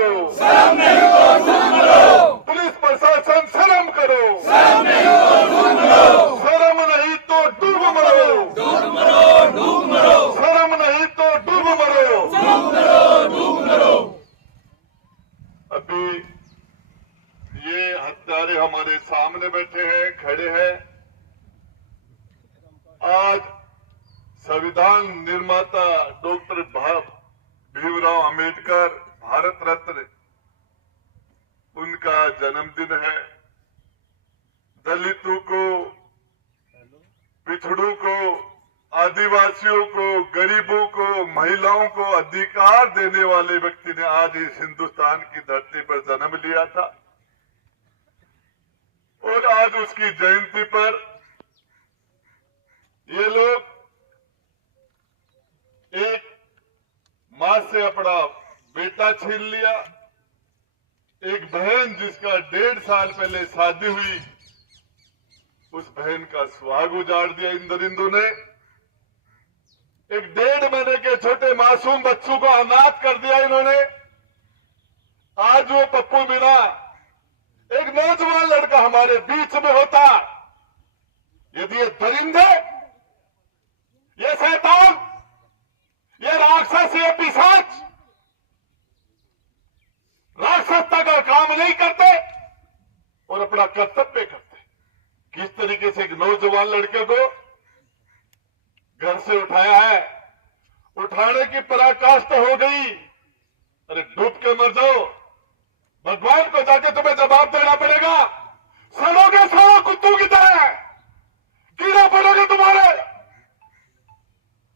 करो, शर्म नहीं तो डूब मरो। पुलिस प्रशासन शर्म करो, शर्म नहीं तो डूब मरो। शर्म नहीं तो डूब मरो, डूब मरो, डूब मरो। शर्म नहीं तो डूब मरो, डूब मरो, डूब मरो। अभी ये हत्यारे हमारे सामने बैठे हैं, खड़े हैं। आज संविधान निर्माता डॉक्टर भीमराव अंबेडकर भारत रत्न उनका जन्मदिन है। दलितों को, पिछड़ों को, आदिवासियों को, गरीबों को, महिलाओं को अधिकार देने वाले व्यक्ति ने आज इस हिंदुस्तान की धरती पर जन्म लिया था और आज उसकी जयंती पर ये लोग एक मां से अपना बेटा छीन लिया। एक बहन जिसका 1.5 साल पहले शादी हुई, उस बहन का सुहाग उजाड़ दिया इन दरिंदों ने। एक 1.5 महीने के छोटे मासूम बच्चों को अनाथ कर दिया इन्होंने। आज वो पप्पू मीणा, एक नौजवान लड़का हमारे बीच में होता, यदि ये दरिंदे, ये शैतान, ये राक्षस, ये पिशाच राक्षसता का काम नहीं करते और अपना कर्तव्य करते, किस तरीके से एक नौजवान लड़के को घर से उठाया है, उठाने की पराकाष्ठा हो गई। अरे डूब के मर जाओ, भगवान को जाके तुम्हें जवाब देना पड़ेगा। सड़ोगे सड़ो कुत्तों की तरह, कीड़ा पड़ोगे तुम्हारे।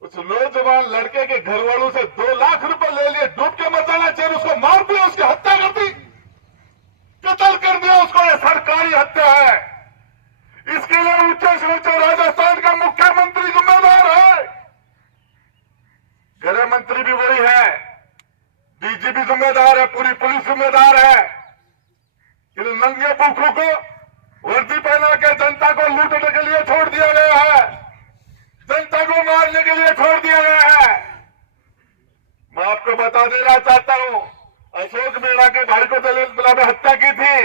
उस नौजवान लड़के के घर वालों से 2 लाख रुपए ले लिए, डूब के मर जाना चाहिए, उसको मार दिया, उसकी हत्या कर दी, कत्ल कर दिया उसको। यह सरकारी हत्या है। इसके लिए उच्च नीचे राजस्थान का मुख्यमंत्री जिम्मेदार है, गृह मंत्री भी वही है, डीजीपी जिम्मेदार है, पूरी पुलिस जिम्मेदार है। इन नंगे भूखों को वर्दी पहना के जनता को लूटने के लिए छोड़ दिया गया है, जनता को मारने के लिए छोड़ दिया गया है। मैं आपको बता देना चाहता हूं, अशोक मीणा के भाई को दलित में हत्या की थी,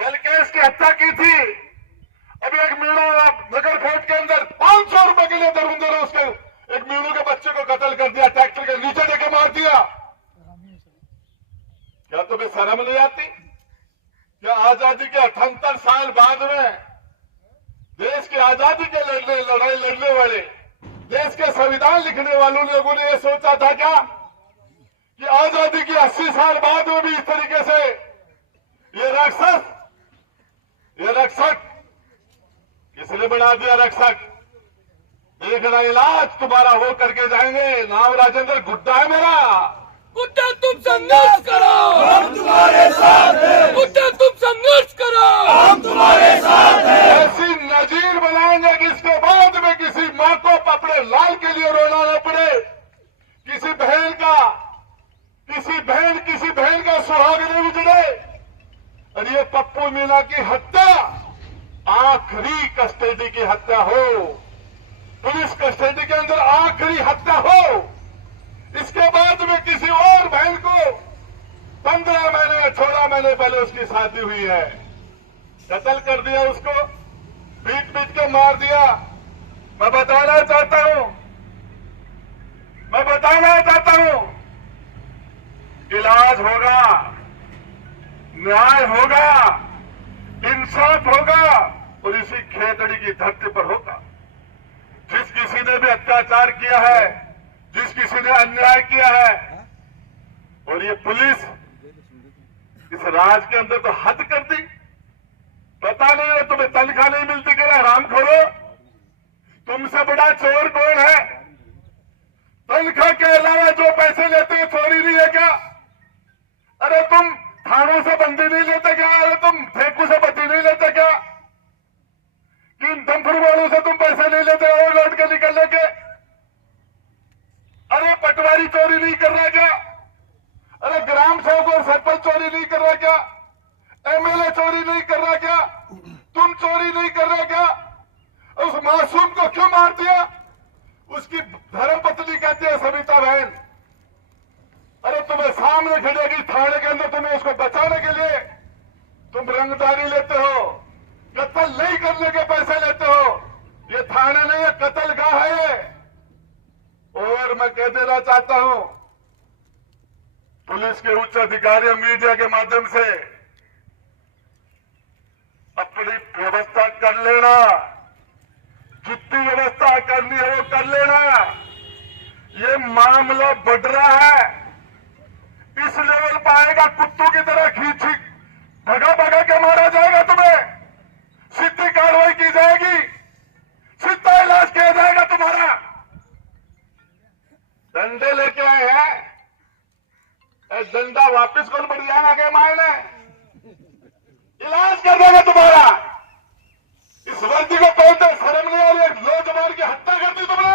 बलकेश की हत्या की थी। अभी एक मीणा नगर कोर्ट के अंदर 500 रुपए के लिए दरिंदों ने उसके एक मीणू के बच्चे को कत्ल कर दिया, ट्रैक्टर के नीचे देकर मार दिया। क्या तुम्हें शर्म नहीं आती? क्या आजादी के 78 साल बाद में देश की आजादी के लड़ाई लड़ने वाले, देश के संविधान लिखने वालों लोगों ने यह सोचा था क्या कि आजादी के 80 साल बाद में भी इस तरीके से ये रक्षक किसने बना दिया रक्षक? देखना, इलाज तुम्हारा वो करके जाएंगे। नाम राजेंद्र गुड्डा है मेरा। गुड्डा तुम संघर्ष करो, हम तुम्हारे साथ हैं। गुड्डा तुम संघर्ष करो, हम तुम्हारे साथ हैं। ऐसी नजीर बनाएंगे कि इसके बाद में किसी मां को अपने लाल के लिए रोना न पड़े, किसी बहन का सुहाग नहीं उजड़े। और ये पप्पू मीणा की हत्या आखिरी कस्टडी की हत्या हो, पुलिस कस्टडी के अंदर आखिरी हत्या हो। इसके बाद में किसी और बहन को 15 महीने या 16 महीने पहले उसकी शादी हुई है, कत्ल कर दिया, उसको पीट के मार दिया। मैं बताना चाहता हूं, इलाज होगा, न्याय होगा, इंसाफ होगा और इसी खेतड़ी की धरती पर होगा। जिस किसी ने भी अत्याचार किया है, जिस किसी ने अन्याय किया है, और ये पुलिस इस राज के अंदर तो हद कर दी। पता नहीं है तुम्हें तनख्वाह नहीं मिलती क्या? हरामखोरो, तुमसे बड़ा चोर कौन है? तनख्वाह के अलावा जो पैसे लेते हैं चोरी नहीं है क्या? अरे तुम थानों से बंदी नहीं लेते क्या? अरे तुम ठेकू से बंदी नहीं लेते क्या? कि दमफुर वालों से तुम पैसे नहीं लेते और लौट के निकलने के? अरे पटवारी चोरी नहीं कर रहा क्या? अरे ग्राम सेवक और सरपंच चोरी नहीं कर रहा क्या? एमएलए चोरी नहीं कर रहा क्या? तुम चोरी नहीं कर रहे क्या? उस मासूम को क्यों मार दिया? उसकी धर्मपत्नी कहती है सविता बहन। अरे तुम्हें सामने खड़ेगी थाने के अंदर, तुम्हें उसको बचाने के लिए तुम रंगदारी लेते हो, कत्ल नहीं करने के पैसे लेते हो। ये थाना नहीं है, कत्लगाह है ये। और मैं कह देना चाहता हूं पुलिस के उच्च अधिकारी मीडिया के माध्यम से अपनी व्यवस्था कर लेना, जितनी व्यवस्था करनी है वो कर लेना। ये मामला बढ़ रहा है, इस लेवल पर आएगा, कुत्तों की तरह खींची भगा भगा के मारा जाएगा, तुम्हें सीधी कार्रवाई की जाएगी, सीधा इलाज किया जाएगा तुम्हारा। डंडे लेके आए हैं, डंडा वापिस कौन बढ़ जाएगा के मायने, इलाज कर देगा तुम्हारा। इस वर्दी को पहनते शर्म नहीं आ रही? एक नौजवान की हत्या कर दी तुमने,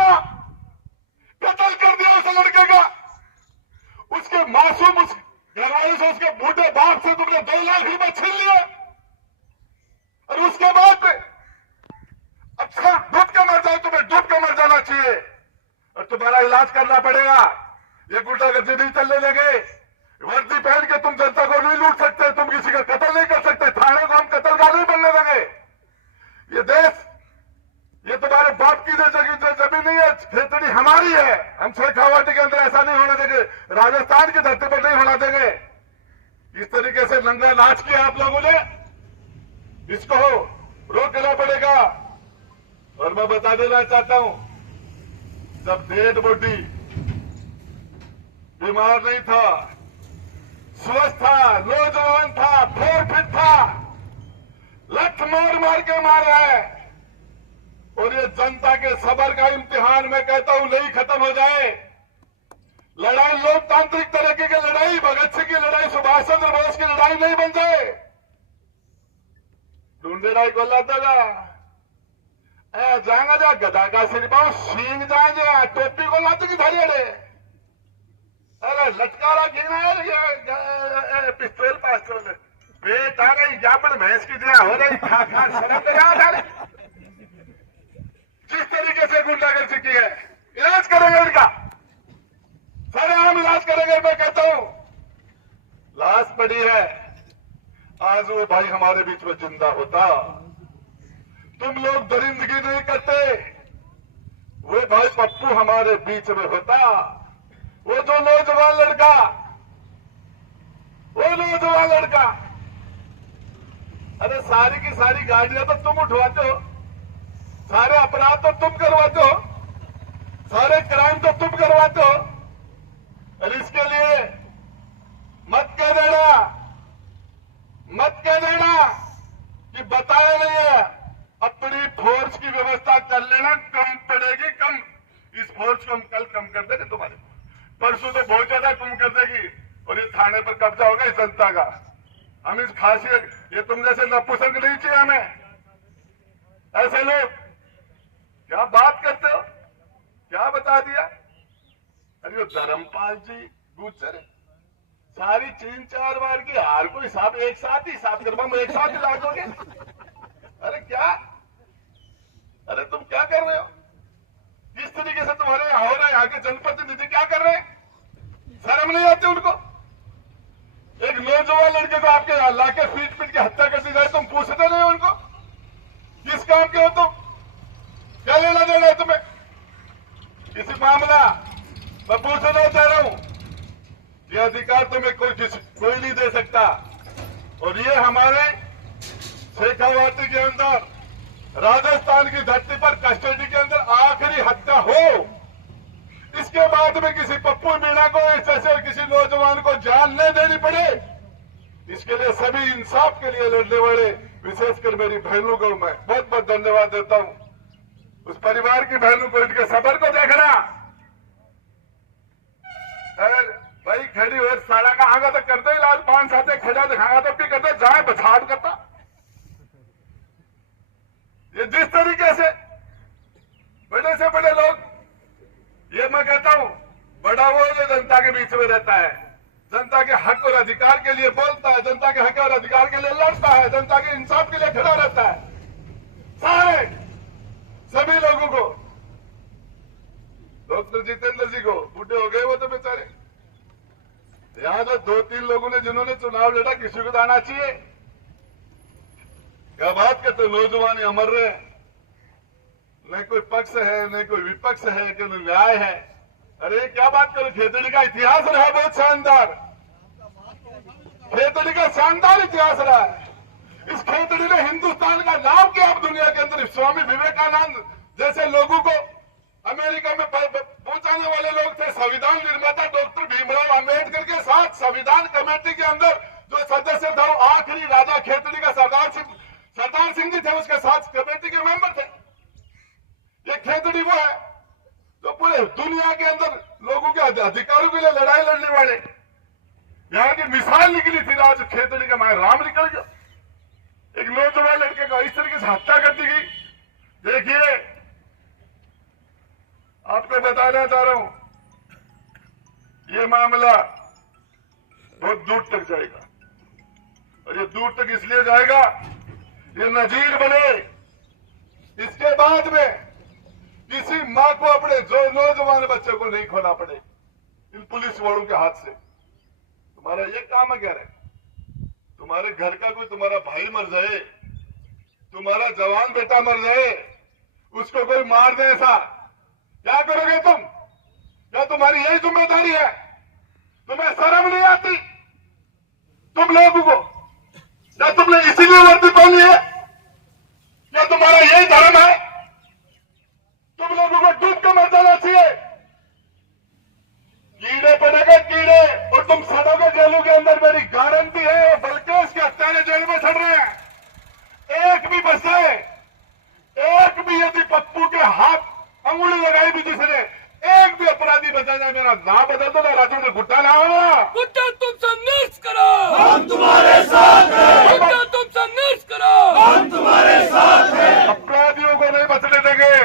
कत्ल कर दिया उस लड़के का, उसके मासूम उस घरवाले से, उसके बूढ़े बाप से तुमने 2 लाख रुपए छीन लिए, और उसके बाद अच्छा डूब के मर जाए, तुम्हें डूब के मर जाना चाहिए और तुम्हारा इलाज करना पड़ेगा। ये गुंडागर्दी नहीं चलने लगे, वर्दी पहन के तुम जनता को नहीं लूट सकते, तुम किसी का कत्ल नहीं कर सकते, थाने को हम कत्लगाह नहीं बनने लगे। ये देश, ये तुम्हारे बाप की जमीन नहीं है, खेतड़ी हमारी है। हम शेखावाटी के अंदर ऐसा नहीं होने देंगे, राजस्थान की धरती पर नहीं होना देंगे। इस तरीके से नंगा नाच किया आप लोगों ने, इसको रोकना पड़ेगा। और मैं बता देना चाहता हूं, जब डेड बॉडी बीमार नहीं था, स्वस्थ था, नौजवान था, फिट था, लठ मार मार के मारा है। और ये जनता के सब्र का इम्तिहान मैं कहता हूं नहीं खत्म हो जाए। लड़ाई लोकतांत्रिक तरीके की लड़ाई, भगत सिंह की लड़ाई, सुभाष चंद्र बोस की लड़ाई नहीं बन जाए। ढूंढेराई को लादेगा जाएगा जा गदा का सिर पाओ सींग जाए, टोपी को लाते की धारी अड़े, अरे लटकारा गिरना है, पिस्तौल पास्तौल पेट आ गई, या पर भैंस की तरह हो रही, खा खा शर्म कर याद। जिस तरीके से गुंडागर्दी की है, इलाज करेंगे इनका, सारे हम इलाज करेंगे। मैं कहता हूं लाश पड़ी है, आज वो भाई हमारे बीच में जिंदा होता, तुम लोग दरिंदगी नहीं करते, वो भाई पप्पू हमारे बीच में होता, वो जो नौजवान लड़का, वो नौजवान लड़का, अरे सारी की सारी गाड़ियां तो तुम उठवाते हो, सारे अपराध तो तुम करवाते हो, सारे क्राइम तो तुम करवाते हो, और इसके लिए मत कह देना कि बताया नहीं है। अपनी फोर्स की व्यवस्था कर लेना, कम पड़ेगी, कम, इस फोर्स को हम कल कम कर देंगे, तुम्हारे परसों तो बहुत ज्यादा कम कर देगी, और इस थाने पर कब्जा होगा इस जनता का। हम इस खासियत, ये तुम जैसे नपुंसक नहीं चाहिए हमें, ऐसे लोग क्या बात करते हो, क्या बता दिया। अरे वो धर्मपाल जी गुजर सारी 3-4 बार की हार को हिसाब एक साथ ही हिसाब करवा, एक साथ ही ला दोगे। अरे क्या, अरे तुम क्या कर रहे हो, किस तरीके से तुम्हारे यहाँ हो रहा है, यहाँ के जनप्रतिनिधि क्या कर रहे हैं, शर्म नहीं आती उनको। एक नौजवान लड़के को आपके यहाँ लाके पीट के हत्या कर दी जाए, तुम पूछते नहीं उनको किस काम के हो तुम, क्या लेना देना है तुम्हें। किसी मामला मैं पूछना चाह रहा हूं, ये अधिकार तुम्हें कोई नहीं दे सकता। और ये हमारे शेखावाटी के अंदर, राजस्थान की धरती पर कस्टडी के अंदर आखिरी हत्या हो, इसके बाद में किसी पप्पू मीणा को ऐसे किसी नौजवान को जान न देनी पड़े, इसके लिए सभी इंसाफ के लिए लड़ने वाले विशेषकर मेरी बहनों को मैं बहुत बहुत धन्यवाद देता हूं। उस परिवार की बहनों को, इनके सबर को देखना, भाई खड़ी हो साला का आगा तो करते ही लाल 5-7 खजा दिखागा तो भी करते जाए बछाड़ करता। ये जिस तरीके से बड़े से बड़े लोग, ये मैं कहता हूं बड़ा वो जो जनता के बीच में रहता है, जनता के हक और अधिकार के लिए बोलता है, जनता के हक और अधिकार के लिए लड़ता है, जनता के इंसाफ के लिए खड़ा रहता है, सारे सभी लोगों को, डॉक्टर जितेंद्र जी को, बूढ़े हो गए वो तो बेचारे, यहाँ जो 2-3 लोगों ने जिन्होंने चुनाव लड़ा, किसी को तो आना चाहिए। क्या बात करते, नौजवान अमर रहे, न कोई पक्ष है न कोई विपक्ष है, कि न न्याय है। अरे क्या बात करो, खेतड़ी का इतिहास रहा बहुत शानदार, खेतड़ी का शानदार इतिहास रहा है। इस खेतड़ी ने हिंदुस्तान का नाम किया अब दुनिया के अंदर। स्वामी विवेकानंद जैसे लोगों को अमेरिका में पहुंचाने वाले लोग थे। संविधान निर्माता डॉक्टर भीमराव अंबेडकर के साथ संविधान कमेटी के अंदर जो सदस्य थे वो आखिरी राजा खेतड़ी का सरदार सिंह जी थे, उसके साथ कमेटी के मेंबर थे। ये खेतड़ी वो है जो पूरे दुनिया के अंदर लोगों के अधिकारों के लिए लड़ाई लड़ने वाले, यहाँ की मिसाल निकली थी। आज खेतड़ी का माया राम निकल गया, एक नौजवान लड़के को इस तरीके से हत्या कर दी गई। देखिए, आपको बताना चाह रहा हूं, ये मामला बहुत दूर तक जाएगा, और ये दूर तक इसलिए जाएगा, ये नजीर बने। इसके बाद में किसी मां को अपने जो नौजवान बच्चे को नहीं खोना पड़े इन पुलिस वालों के हाथ से। तुम्हारा ये काम है, कह रहे तुम्हारे घर का कोई तुम्हारा भाई मर जाए, तुम्हारा जवान बेटा मर जाए, उसको कोई मार दे, ऐसा क्या करोगे तुम? क्या तुम्हारी यही जिम्मेदारी है? तुम्हें शर्म नहीं आती तुम लोगों को? क्या तुमने इसीलिए वर्दी पहनी है? क्या तुम्हारा यही धर्म है? तुम लोगों को डूब के मर जाना चाहिए। कीड़े पड़ेगा कीड़े, और तुम सड़ोगे जेलों के अंदर, मेरी गारंटी है। बल्कि इसके हत्यारे जेल में सड़ रहे हैं। एक भी बचे, एक भी यदि पप्पू के हाथ अंगुली लगाई भी जिसने, एक भी अपराधी बचा जाए, मेरा नाम बदल दो ना, राजू ने गुट्टा ना होगा। गुट्टा तुम संघर्ष करो, हम तुम्हारे साथ हैं। गुट्टा तुम संघर्ष करो, हम तुम्हारे साथ हैं। अपराधियों को नहीं बचने देंगे।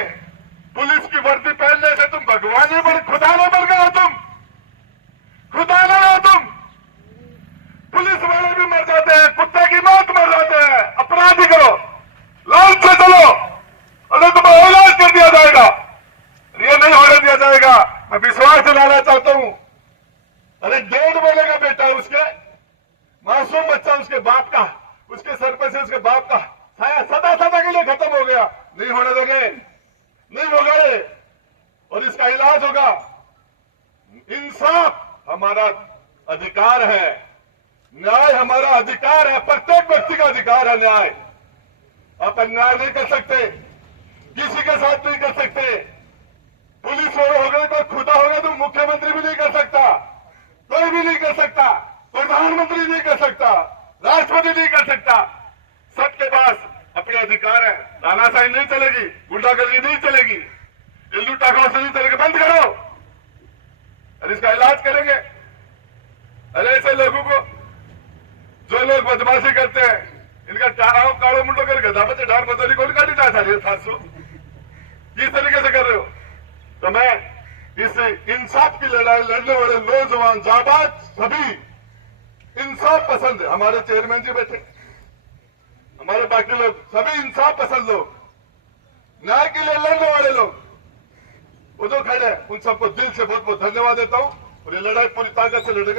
पुलिस की वर्दी पहनने से तुम भगवान नहीं बन, खुदा नहीं बन गए हो तुम, खुदा नहीं हो तुम। पुलिस वाले भी मर जाते हैं, कुत्ते की मौत मर जाते हैं। अपराधी करो, लाइन से चलो, अरे तुम्हें इलाज कर दिया जाएगा, ये नहीं होने दिया जाएगा। मैं विश्वास दिलाना चाहता हूं। अरे 1.5 महीने का बेटा है, उसके मासूम बच्चा, उसके बाप का, उसके सर पे से उसके बाप का साया सदा सदा के लिए खत्म हो गया। नहीं होने दोगे, नहीं होगा ये, और इसका इलाज होगा। इंसाफ हमारा अधिकार है, न्याय हमारा अधिकार है, प्रत्येक व्यक्ति का अधिकार है न्याय। आप अन्याय नहीं कर सकते, किसी के साथ नहीं कर सकते। पुलिस वाले हो गए, कोई खुदा होगा तो मुख्यमंत्री भी नहीं कर सकता, कोई भी नहीं कर सकता, प्रधानमंत्री नहीं कर सकता, राष्ट्रपति नहीं कर सकता। सबके पास अपने अधिकार है। तानाशाही नहीं चलेगी, गुंडागर्दी नहीं चलेगी, इल्लू टाकरों से नहीं चलेगी। बंद करो, और इसका इलाज करेंगे। अरे ऐसे लोगों को, जो लोग बदमाशी करते हैं, इनका काड़ो मुंडो कर गधा बच्चे ढार बदली कौन काटी जाता है? 700 किस तरीके से कर रहे हो? तो मैं इस इंसाफ की लड़ाई लड़ने वाले नौजवान जाबाज सभी इंसाफ पसंद है। हमारे चेयरमैन जी बैठे, हमारे बाकी लोग सभी इंसाफ पसंद लोग, न्याय के लिए लड़ने वाले लोग, वो जो खड़े हैं, उन सबको दिल से बहुत बहुत धन्यवाद देता हूं। और ये लड़ाई पूरी ताकत से लड़ेंगे।